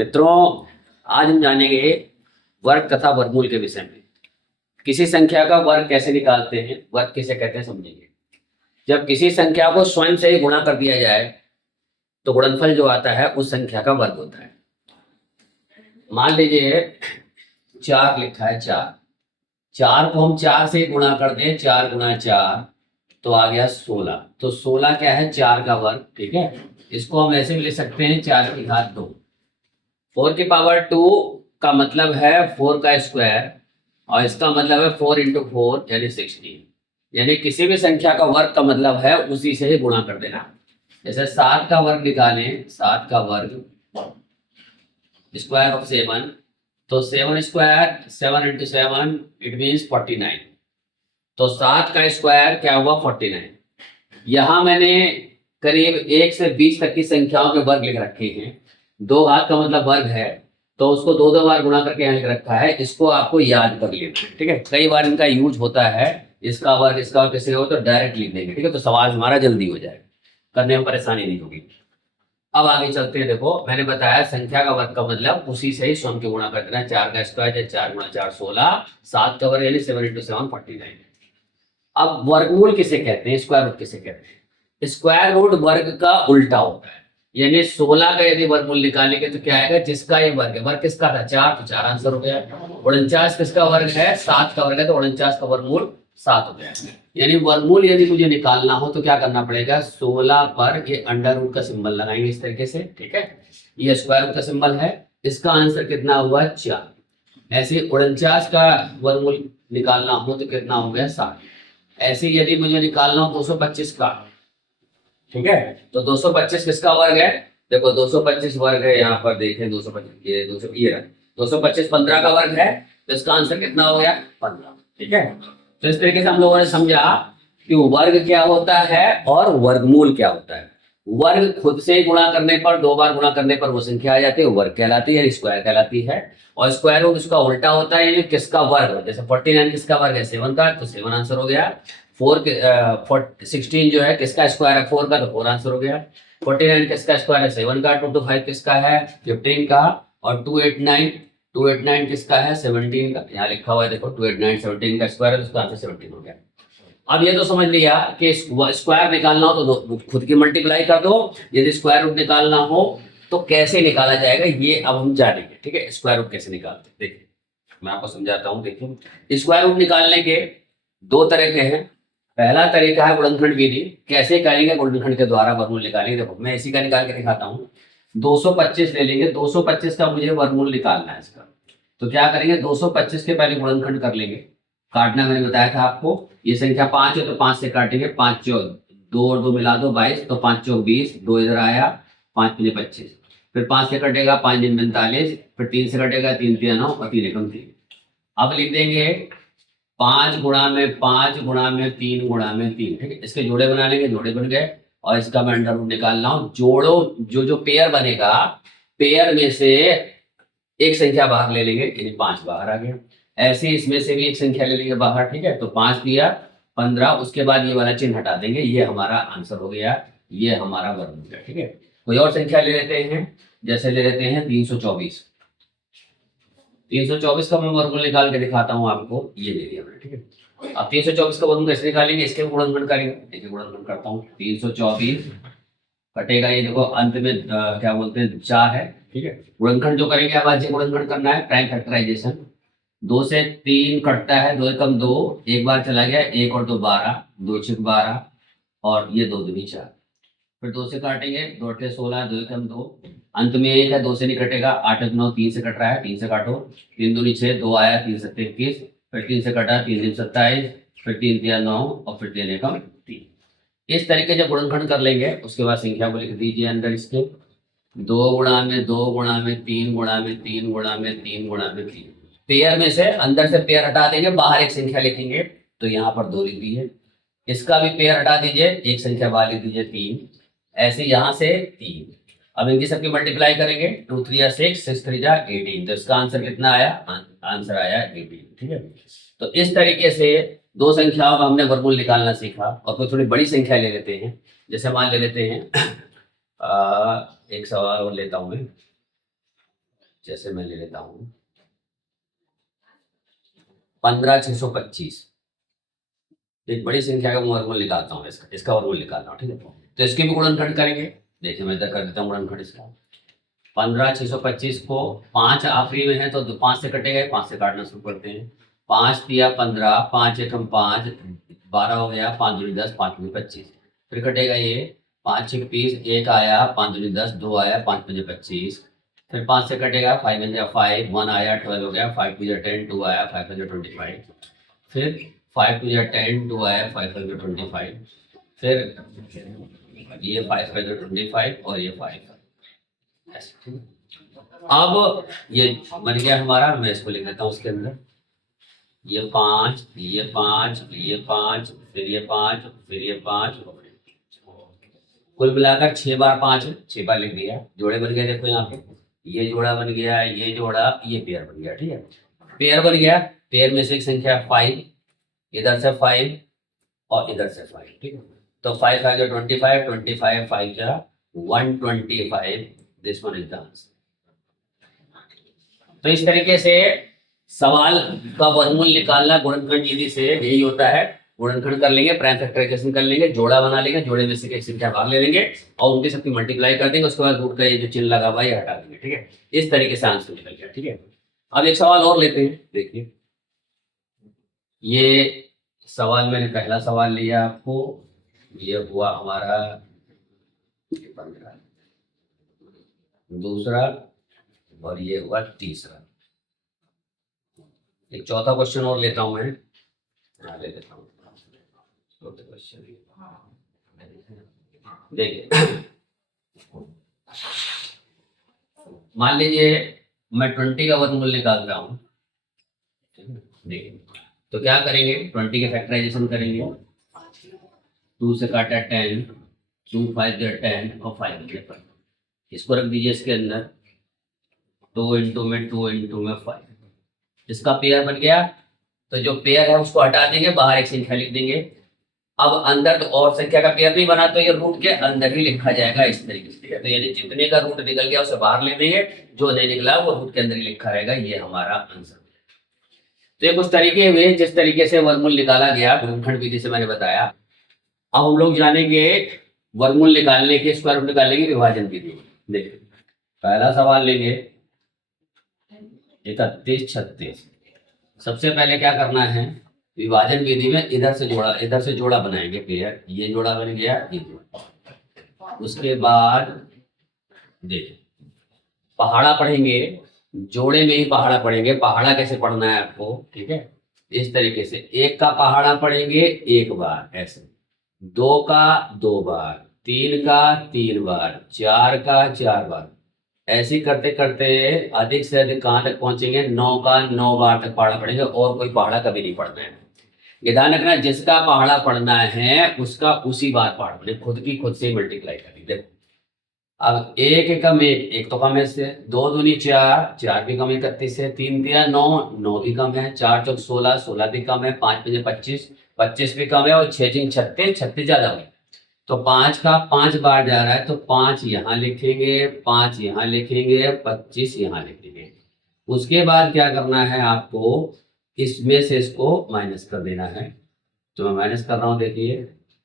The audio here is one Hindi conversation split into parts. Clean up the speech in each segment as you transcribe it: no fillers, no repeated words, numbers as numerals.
मित्रों, आज हम जानेंगे वर्ग तथा वर्गमूल के विषय में। किसी संख्या का वर्ग कैसे निकालते हैं, वर्ग किसे कहते हैं, समझेंगे। जब किसी संख्या को स्वयं से ही गुणा कर दिया जाए तो गुणनफल जो आता है उस संख्या का वर्ग होता है। मान लीजिए 4 लिखा है, 4 को हम 4 से गुणा कर दें, 4 गुणा 4 तो आ गया 16। तो 16 क्या है, 4 का वर्ग। ठीक है, इसको हम ऐसे भी लिख सकते हैं 4 की घात 2। 4 की पावर 2 का मतलब है 4 का स्क्वायर, और इसका मतलब है 4 इंटू 4 यानी 16। यानी किसी भी संख्या का वर्ग का मतलब है उसी से ही गुणा कर देना। जैसे 7 का वर्ग निकालें, 7 का वर्ग स्क्वायर ऑफ 7, तो 7 स्क्वायर 7 इंटू 7 इट मीन्स 49। तो 7 का स्क्वायर क्या हुआ, 49। यहाँ मैंने करीब 1 से 20 तक की संख्याओं के वर्ग लिख रखे हैं। 2 घात का मतलब वर्ग है, तो उसको 2 बार गुणा करके यहाँ लिख रखा है। इसको आपको याद कर लेना, ठीक है। कई बार इनका यूज होता है, इसका वर्ग इसका वर्ग कैसे हो तो डायरेक्ट लिख देंगे, ठीक है। तो सवाल हमारा जल्दी हो जाएगा, करने में परेशानी नहीं होगी। अब आगे चलते हैं। देखो, मैंने बताया संख्या का वर्ग का मतलब उसी से ही स्वयं के गुणा कर देना है। 4 का स्क्वायर 4 गुणा 4 16, 7 का वर्ग यानी 7 इंटू 7 49। अब वर्गमूल किसे कहते हैं, स्क्वायर रूट किसे कहते हैं। स्क्वायर रूट वर्ग का उल्टा होता है। यानी 16 का यदि वर्गमूल निकालेंगे तो क्या आएगा, जिसका ये वर्ग है। वर्ग किसका था, 4, तो 4 आंसर हो गया। 49 किसका वर्ग है, 7 का वर्ग है, तो 49 का वर्गमूल 7 हो गया। यानी वर्गमूल यदि मुझे निकालना हो तो क्या करना पड़ेगा, 16 पर ये अंडर रूट का सिंबल लगाएंगे इस तरीके से, ठीक है। ये स्क्वायर रूट का सिंबल है, इसका आंसर कितना हुआ, 4। ऐसे 49 का वर्गमूल निकालना हो तो कितना हो गया, 7। ऐसे यदि मुझे निकालना हो 225 का, ठीक है, तो 225 किसका वर्ग है, देखो 225 वर्ग है, यहाँ पर देखें 225 ये 225 15 का वर्ग है, तो इसका आंसर कितना हो गया, 15। ठीक है, तो इस तरीके से हम लोगों ने समझा कि वर्ग क्या होता है और वर्गमूल क्या होता है। वर्ग खुद से गुणा करने पर, 2 बार गुणा करने पर वो संख्या आ जाती है, वर्ग कहलाती है, स्क्वायर कहलाती है। और स्क्वायर रूट उसका उल्टा होता है, यानी किसका वर्ग हो। जैसे 49 किसका वर्ग है, 7 का, तो 7 आंसर हो गया। 16 जो है किसका स्क्वायर है, 4 का, तो 4 आंसर हो गया। 49 किसका स्क्वायर है, 7 का। 225 किसका है, 15 का। और 289 किसका है, 17 का। यहाँ लिखा हुआ है देखो, 289 17 का स्क्वायर है, तो उसका आंसर 17 हो गया। अब ये तो समझ लिया कि स्क्वायर निकालना हो तो खुद की मल्टीप्लाई कर दो, यदि स्क्वायर रूट निकालना हो तो कैसे निकाला जाएगा ये अब हम जानेंगे, ठीक है। स्क्वायर रूट कैसे निकालते, देखिए मैं आपको समझाता हूँ। देखिए, स्क्वायर रूट निकालने के 2 तरह के हैं। पहला तरीका है गुणनखंड विधि। कैसे करेंगे, गुणनखंड के द्वारा वर्गमूल निकालेंगे। देखो मैं इसी का निकाल के दिखाता हूँ। 225 ले लेंगे, 225 का मुझे वर्गमूल निकालना है इसका। तो क्या करेंगे, 225 के पहले गुणनखंड कर लेंगे। काटना मैंने बताया था आपको, ये संख्या 5 है तो 5 से काटेंगे। 5 चौक 2 और 2 मिला दो 22, तो 5 चौक 20, 2 इधर आया, 5 पंजे 25। फिर 5 से कटेगा 5 दिन 45, फिर 3 से कटेगा 3 3 9 और 3 एकम 3। अब लिख देंगे 5 गुणा में 5 गुणा में 3 गुणा में 3, ठीक है। इसके जोड़े बना लेंगे, जोड़े बन गए। और इसका मैं अंडर रूट निकाल रहा हूँ। जोड़ो, जो पेयर बनेगा, पेयर में से एक संख्या बाहर ले लेंगे, यानी 5 बाहर आ गया। ऐसे इसमें से भी एक संख्या ले लेंगे बाहर, ठीक है। तो 5 दिया 15, उसके बाद ये वाला चिन्ह हटा देंगे, ये हमारा आंसर हो गया, ये हमारा वर्गमूल है, ठीक है। कोई और संख्या ले लेते हैं, जैसे ले लेते हैं 324। 324 का मैं वर्गमूल निकाल के दिखाता हूँ आपको, ये ले लिया मैंने, ठीक है। अब 324 का वर्गमूल कैसे निकालेंगे, इसके गुणनखंड करेंगे। देखिए गुणनखंड करता हूँ, 324 कटेगा, ये देखो अंत में क्या बोलते हैं 4 है, ठीक है। गुणनखंड जो करेंगे, अब आज गुणनखंड करना है, प्राइम फैक्टराइजेशन। 2 से 3 कटता है, 2 एकम 2, एक बार चला गया, 1 और 2 12, 2 6 12, और ये 2 दूनी 4। फिर 2 से काटेंगे, 2 8 16, 2 एकम 2, अंत में 1 है, 2 से नहीं कटेगा, 8 9 3 से कट रहा है, 3 से काटो, 3 दूनी 6, 2 आया, 3 7 21, फिर 3 से कटा, 3 दिन 27, फिर 3 3 9 और फिर 3 एकम 3। इस तरीके से गुणनखंड कर लेंगे। उसके बाद संख्या को लिख दीजिए अंदर इसके, 2 गुणा में 2 गुणा में 3 गुणा में 3 गुणा में 3 गुणा में 3। पेयर में से अंदर से पेयर हटा देंगे, बाहर एक संख्या लिखेंगे, तो यहाँ पर 2 लिख दीजिए। इसका भी पेयर हटा दीजिए, एक संख्या बाहर लिख दीजिए 3। ऐसे यहाँ से 3। अब इनकी सबकी मल्टीप्लाई करेंगे, 2 3 6, 6 3 18, तो इसका आंसर कितना आया, आंसर आया 18, ठीक है। तो इस तरीके से 2 संख्याओं का हमने वर्गमूल निकालना सीखा। और कोई थोड़ी बड़ी संख्या ले लेते हैं, जैसे मान ले लेते हैं एक सवाल और लेता हूं मैं। जैसे मैं ले लेता हूँ 15,625, एक बड़ी संख्या का वर्गमूल निकालता हूँ, इसका वर्गमूल निकालता हूँ, ठीक है। तो इसके भी गुणनखंड करेंगे। देखिए मैं इधर कर देता हूँ गुणनखंड इसका। 15,625 को 5 आखिरी में है तो 5 से कटेगा, 5 से काटना शुरू करते हैं। 5 दिया 15, 5 एकम 5, 12 हो गया, 5 दूनी 10, 5 दूनी 25, फिर कटेगा ये 5 6 30, 1 आया, 5 दूनी 10, 2 आया, 5 5 25, फिर 5 से कटेगा, 5 1 5, 1 आया, 12 हो गया, 5 2 10, 2 आया, 5 5 25, फिर 5 2 10, 2 आया, 5 5 25, फिर ये 5 5 25 और ये 5। अब ये बन गया हमारा, मैं इसको लिख देता हूँ उसके अंदर, ये 5, ये 5, ये 5, फिर ये 5, फिर ये 5, कुल मिलाकर 6 बार 5, 6 बार लिख दिया। जोड़े बन गए, देखो यहाँ पे ये जोड़ा बन गया, ये जोड़ा, ये पेयर बन गया, ठीक है। पेयर बन गया, पेयर में से एक संख्या 5, इधर से 5 और इधर से 5, ठीक है। तो 5 5 25, 25 5 जा 125, this one is the answer. तो इस तरीके से सवाल का वर्गमूल निकालना गुणनखंड विधि से यही होता है। गुणनखंड कर लेंगे, प्राइम फैक्टराइजेशन कर लेंगे, जोड़ा बना लेंगे, जोड़े में से एक संख्या भाग ले लेंगे और उनके सबकी मल्टीप्लाई कर देंगे, उसके बाद रूट का ये जो चिन्ह लगा हुआ है हटा देंगे, ठीक है। इस तरीके से आंसर निकल गया, ठीक है। अब एक सवाल और लेते हैं, देखिए ये सवाल मैंने पहला सवाल लिया आपको, ये हुआ हमारा 15, दूसरा और ये हुआ तीसरा। एक चौथा क्वेश्चन और लेता हूं मैं, ले लेता हूँ चौथा क्वेश्चन। देखिए मान लीजिए मैं 20 का वर्गमूल निकाल रहा हूँ, देखिए तो क्या करेंगे, 20 के फैक्टराइजेशन करेंगे। 2 से काटा 10, 2 5 10 और 5 इसको रख दीजिए इसके अंदर, 2 इंटू में 2 इंटू में 5, इसका पेयर बन गया। तो जो पेयर है उसको हटा देंगे, बाहर एक संख्या लिख देंगे। अब अंदर तो और संख्या का पेयर नहीं बना तो ये रूट के अंदर ही लिखा जाएगा इस तरीके से। तो यानी जितने का रूट निकल गया उसे बाहर ले देंगे, जो नहीं निकला वो रूट के अंदर ही लिखा रहेगा, ये हमारा आंसर। तो ये कुछ तरीके हुए जिस तरीके से वर्गमूल निकाला गया गुणनखंड विधि से मैंने बताया। अब हम लोग जानेंगे वर्गमूल निकालने के, स्क्वायर रूट निकालने की विभाजन विधि। देखिए पहला सवाल लेंगे 31 36। सबसे पहले क्या करना है, विभाजन विधि में इधर से जोड़ा बनाएंगे पेयर, ये जोड़ा बन गया, ये जोड़ा। उसके बाद देखिए पहाड़ा पढ़ेंगे, जोड़े में ही पहाड़ा पढ़ेंगे। पहाड़ा कैसे पढ़ना है आपको, ठीक है, इस तरीके से 1 का पहाड़ा पढ़ेंगे 1 बार, ऐसे 2 का 2 बार, 3 का 3 बार, 4 का 4 बार, ऐसे करते करते अधिक से अधिक कहाँ तक पहुंचेंगे, 9 का 9 बार तक पहाड़ा पढ़ेंगे, और कोई पहाड़ा कभी नहीं पढ़ना है। ये ध्यान रखना, जिसका पहाड़ा पढ़ना है उसका उसी बार पढ़ पढ़े, खुद की खुद से मल्टीप्लाई करें। देखो अब 1 एकम 1, 1 तो कम है इससे, 2 दूनी 4, 4 भी कम है 31 से, 3 दिया 9, 9 भी कम है, 4 चौक 16, 16 भी कम है, 5 5 25, 25 भी कम है, और 6 6 36, 36 ज्यादा है। तो 5 का 5 बार जा रहा है, तो 5 यहाँ लिखेंगे, 5 यहाँ लिखेंगे, 25 यहाँ लिखेंगे। उसके बाद क्या करना है आपको, इसमें से इसको माइनस कर देना है। तो मैं माइनस कर रहा हूँ, देखिए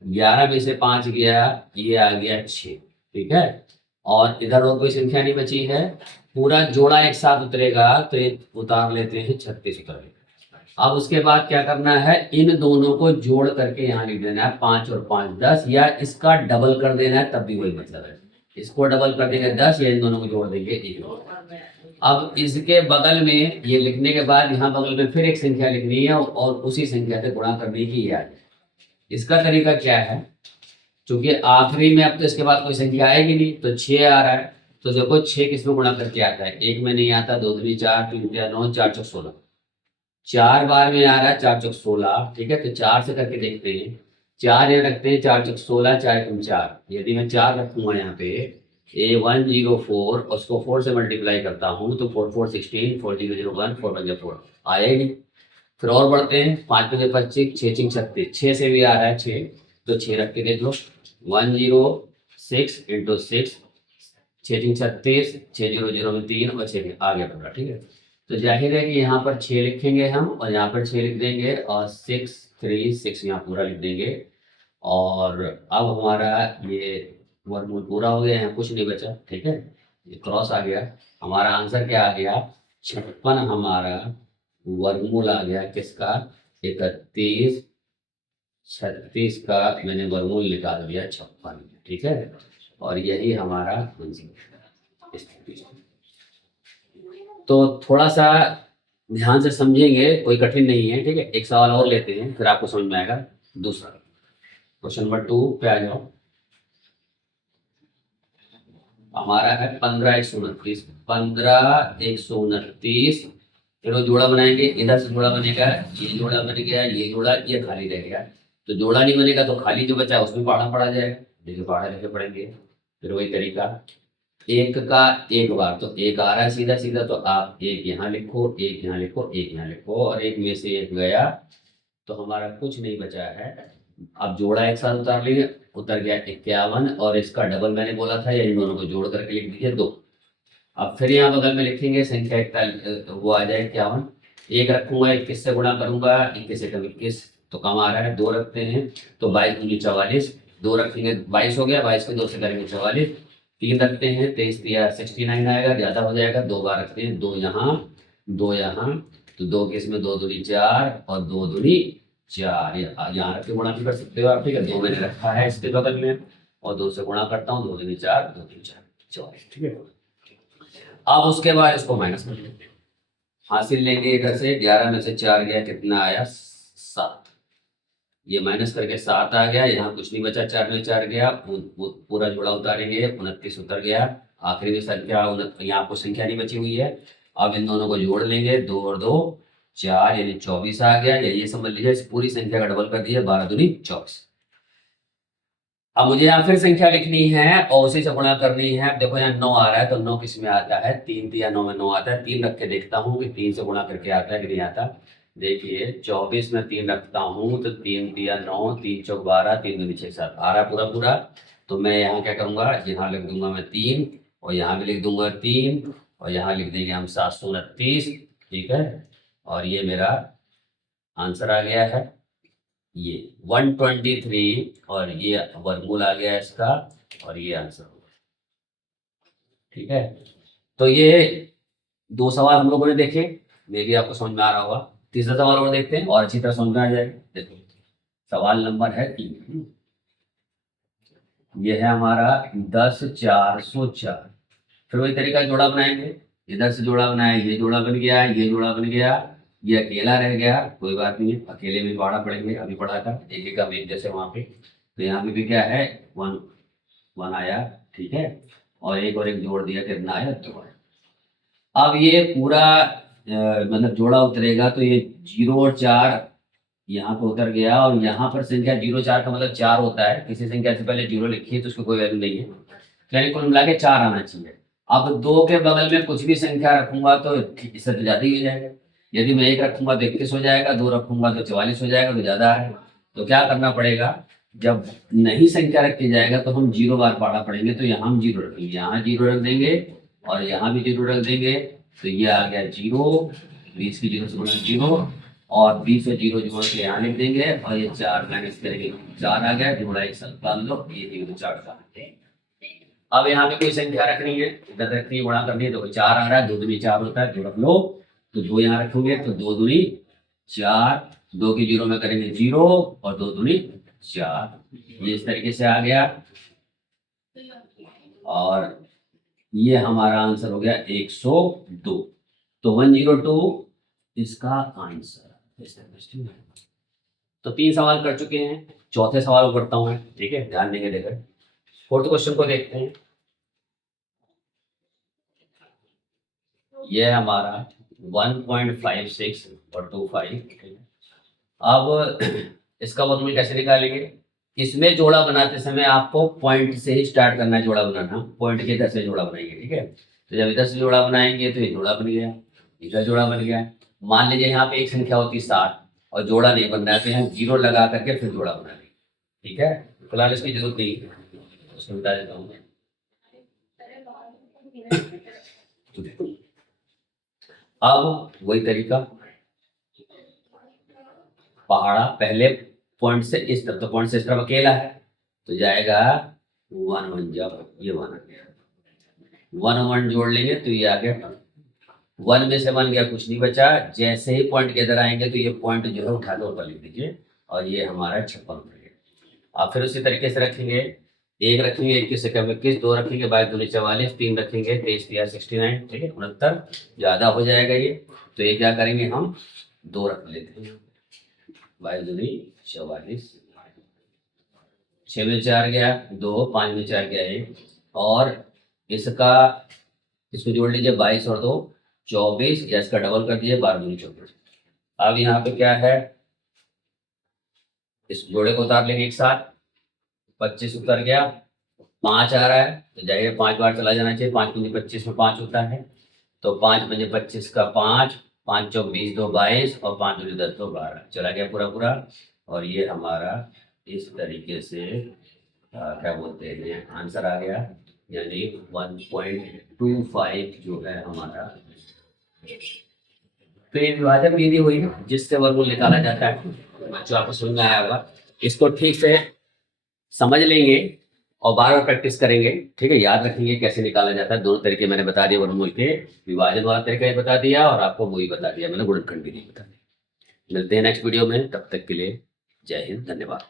11 में से 5 गया, ये आ गया 6, ठीक है। और इधर और कोई संख्या नहीं बची है, पूरा जोड़ा एक साथ उतरेगा, तो ये उतार लेते हैं 36 उतरेगा। अब उसके बाद क्या करना है, इन दोनों को जोड़ करके यहाँ लिख देना है 5 और 5 10, या इसका डबल कर देना है, तब भी वही मतलब है। इसको डबल कर देंगे 10, या इन दोनों को जोड़ देंगे 1। अब इसके बगल में ये लिखने के बाद यहाँ बगल में फिर एक संख्या लिखनी है और उसी संख्या से गुणा करने की याद। इसका तरीका क्या है, क्योंकि आखिरी में अब तो इसके बाद कोई संख्या आएगी नहीं, तो 6 आ रहा है, तो देखो 6 किसमें गुणा करके आता है, 1 में नहीं आता, 2 दूनी 4, 3 9, 4 चौक 16, 4 बार में आ रहा है, 4 चौक 16, ठीक है। तो 4 से करके देखते हैं, 4 यहाँ रखते हैं, 4 चौक 16, 4 4, यदि मैं 4 रखूंगा यहाँ पे A104, उसको 4 से मल्टीप्लाई करता हूँ, तो 4 4 16, 4 0 0 1, 4 1 4 आएगी। फिर और बढ़ते हैं, 5 5 25, 6 6 36, 6 से भी आ रहा है 6, तो 6 रख के देख लो, 106 इंटू 6, 6×36, 6 0 0 में 3 और 6 आ गया 15, ठीक है। तो जाहिर है कि यहाँ पर 6 लिखेंगे हम और यहाँ पर 6 लिख देंगे और 6 3 6 यहाँ पूरा लिख देंगे। और अब हमारा ये वर्गमूल पूरा हो गया, यहाँ कुछ नहीं बचा, ठीक है, ये क्रॉस आ गया। हमारा आंसर क्या आ गया, 56 हमारा वर्गमूल आ गया किसका, 31, 36 का मैंने वर्गमूल निकाल दिया 56, ठीक है। और यही हमारा आंसर। तो थोड़ा सा ध्यान से समझेंगे, कोई कठिन नहीं है, ठीक है। एक सवाल और लेते हैं फिर आपको समझ में आएगा। दूसरा क्वेश्चन नंबर 2 पे आ जाओ। हमारा है 15×129, 15×129। फिर जोड़ा बनाएंगे, इधर से जोड़ा बनेगा, ये जोड़ा बन गया, ये जोड़ा, ये खाली रह गया। तो जोड़ा नहीं बनेगा तो खाली जो बचा उसमें पढ़ा पड़ा जाएगा, देखिए पढ़ा लिखे पढ़ेंगे। फिर वही तरीका, एक का एक बार तो एक आ रहा है सीधा सीधा, तो आप एक यहाँ लिखो, एक यहाँ लिखो, एक यहाँ लिखो, और एक में से एक गया तो हमारा कुछ नहीं बचा है। अब जोड़ा एक साथ उतार लेंगे, उतर गया 51, और इसका डबल मैंने बोला था, या इन दोनों को जोड़ करके लिख दीजिए 2। अब फिर यहाँ बगल में लिखेंगे संख्या 41, वो आ जाए 51। एक रखूंगा, 21 से गुणा करूंगा, 21 से 21 तो कम आ रहा है, 2 रखते हैं तो 22 दूनी 44, 2 रखेंगे 22 हो गया, 22 के 2 से करेंगे 44, 3 रखते हैं 23 या 69 आएगा, ज्यादा हो जाएगा, 2 बार रखते हैं, 2 यहाँ 2 यहाँ, तो 2 के इसमें 2 दूनी 4 और 2 दूनी 4, यहाँ रख के गुणा भी कर सकते हो आप, ठीक है। 2 मैंने रखा है इसके बगल में और 2 से गुणा करता हूँ, 2 दूनी 4, 2 दूनी 4 44, ठीक है। अब उसके बाद इसको माइनस कर लेंगे, हासिल लेंगे इधर से, 11 में से 4 गया, कितना आया 7, ये माइनस करके 7 आ गया, यहाँ कुछ नहीं बचा, 4 में 4 गया, पूरा जोड़ा उतारेंगे, 29 उतर गया, आखिरी में संख्या यहाँ को संख्या नहीं बची हुई है। अब इन दोनों को जोड़ लेंगे, 2 और 2 4 यानी 24 आ गया, या ये समझ लीजिए इस पूरी संख्या का डबल कर दिया, 12 दूनी 24। अब मुझे यहाँ फिर संख्या लिखनी है और उसी से गुणा करनी है। अब देखो यहाँ 9 आ रहा है, तो 9 किस में आता है, 3 या 9 में 9 आता है। 3 रख के देखता हूँ कि 3 से गुणा करके आता है कि नहीं आता। देखिए 24 में 3 रखता हूँ तो 3 दिया 9, 3 चौक 12, 3 दूनी 6 7 आ रहा है पूरा पूरा। तो मैं यहाँ क्या करूँगा, यहाँ लिख दूंगा मैं 3 और यहाँ भी लिख दूंगा 3 और यहाँ लिख देंगे हम 729, ठीक है। और ये मेरा आंसर आ गया है, ये 123 और ये वर्गमूल आ गया इसका और ये आंसर होगा, ठीक है। तो ये 2 सवाल हम लोगों ने देखे, मे भी आपको समझ में आ रहा होगा। तीसरा सवाल और देखते हैं और अच्छी तरह समझ में आ जाएगा। देखो सवाल नंबर है 3, ये है हमारा 10,404। फिर वही तरीका जोड़ा बनाएंगे, इधर से जोड़ा बनाया, ये जोड़ा बन गया, ये जोड़ा बन गया, ये अकेला रह गया, कोई बात नहीं, अकेले में पढ़ा पड़ेंगे, अभी पढ़ा था एक एक का एक जैसे वहां पे। तो यहाँ पे भी क्या है 1 1 आया, ठीक है, और एक जोड़ दिया, कितना आया 2 आया। अब ये पूरा मतलब जोड़ा उतरेगा तो ये 0 और 4 यहाँ पे उतर गया, और यहाँ पर संख्या 0 4 का मतलब 4 होता है। किसी संख्या से पहले 0 लिखिए तो उसको कोई वैल्यू नहीं है, यानी कुल मिला के 4 आना चाहिए। अब 2 के बगल में कुछ भी संख्या रखूंगा तो इससे तो ज्यादा ही हो जाएगा। यदि मैं 1 रखूंगा तो 21 हो जाएगा, 2 रखूंगा तो 44 हो जाएगा, तो ज्यादा है। तो क्या करना पड़ेगा, जब नहीं संख्या रखी जाएगा तो हम 0 बार पढ़ा पड़ेंगे। तो यहाँ हम 0 रखेंगे, यहाँ 0 रख देंगे और यहाँ भी 0 रख देंगे। तो ये आ गया 0, 20 की 0 से गुणा 0 और 20 और 0 जोड़ के यहाँ लिख देंगे, और ये 4 माइनस करेंगे, 4 आ गया, जोड़ा एक साथ डाल लो, ये 3 4 का। अब यहाँ पे कोई संख्या रखनी है, इधर रखनी है, गुणा करनी है, तो 4 आ रहा है, 2 दूनी 4 होता है, 2 रख लो। तो 2 यहाँ रखोगे तो 2 दूनी 4, 2 की 0 में करेंगे 0 और 2 दूनी 4, ये इस तरीके से आ गया। और ये हमारा आंसर हो गया 102। तो 102 इसका आंसर। तो 3 सवाल कर चुके हैं, चौथे सवाल को करता हूं, ठीक है, ध्यान देंगे। देखकर 4th क्वेश्चन को देखते हैं। यह है हमारा 1.56 और 25। अब इसका वर्गमूल कैसे निकालेंगे, इसमें जोड़ा बनाते समय आपको पॉइंट से ही स्टार्ट करना है, जोड़ा बनाना पॉइंट के इधर से जोड़ा बनाएंगे, ठीक है। तो जब इधर से जोड़ा बनाएंगे तो ये जोड़ा बन गया, इधर जोड़ा बन गया। मान लीजिए यहाँ पे एक संख्या होती 7 और जोड़ा नहीं बन रहा है, तो यहाँ 0 लगा करके फिर जोड़ा बना लेंगे, ठीक है। फिलहाल इसकी जरूरत नहीं है, उसको बता देता हूँ। अब वही तरीका, पहाड़ा पहले पॉइंट से इस तरफ, तो पॉइंट से इस तरफ अकेला है तो जाएगा 1 1 जब ये 1 आ गया, 1 1 जोड़ लेंगे तो ये आ गया 1 में से 1 गया, कुछ नहीं बचा। जैसे ही पॉइंट के इधर आएंगे तो ये पॉइंट जो है उठा दो ऊपर लिख दीजिए और ये हमारा 56 रुपये। आप फिर उसी तरीके से रखेंगे, 1 रखेंगे 21 से कम 21, 2 रखेंगे 22 दूनी 44, 3 रखेंगे 23 या 69, ठीक है 69, ज़्यादा हो जाएगा ये, तो ये क्या करेंगे हम 2 रख लेते हैं, 22 दूनी 44, 6 में 4 गया 2, 5 में 4 गया 1, और इसको जोड़ लीजिए 22 और 2 24, या इसका डबल कर दीजिए 12 दूनी 24। अब यहाँ पे क्या है, इस जोड़े को उतार लेंगे एक साथ, 25 उतर गया, 5 आ रहा है तो जाइए 5 बार चला जाना चाहिए, 5 दूनी 25 में 5 होता है, तो 5 बजे 25 का 5, 5 चौक 20 2 22 और 5 दूनी 10 2 12, चला गया पूरा पूरा। और ये हमारा इस तरीके से क्या बोलते हैं आंसर आ गया, यानी 1.25 जो है हमारा। तो ये विभाजन विधि हुई जिससे वर्गमूल निकाला जाता है। बच्चों आपको समझ में आया होगा, इसको ठीक से समझ लेंगे और बार बार प्रैक्टिस करेंगे, ठीक है, याद रखेंगे कैसे निकाला जाता है। दोनों तरीके मैंने बता दिए वर्गमूल के, विभाजन वाला तरीका ही बता दिया और आपको वो ही बता दिया मैंने, गुणनखंड भी नहीं बता दिया। मिलते हैं नेक्स्ट वीडियो में, तब तक के लिए जय हिंद, धन्यवाद।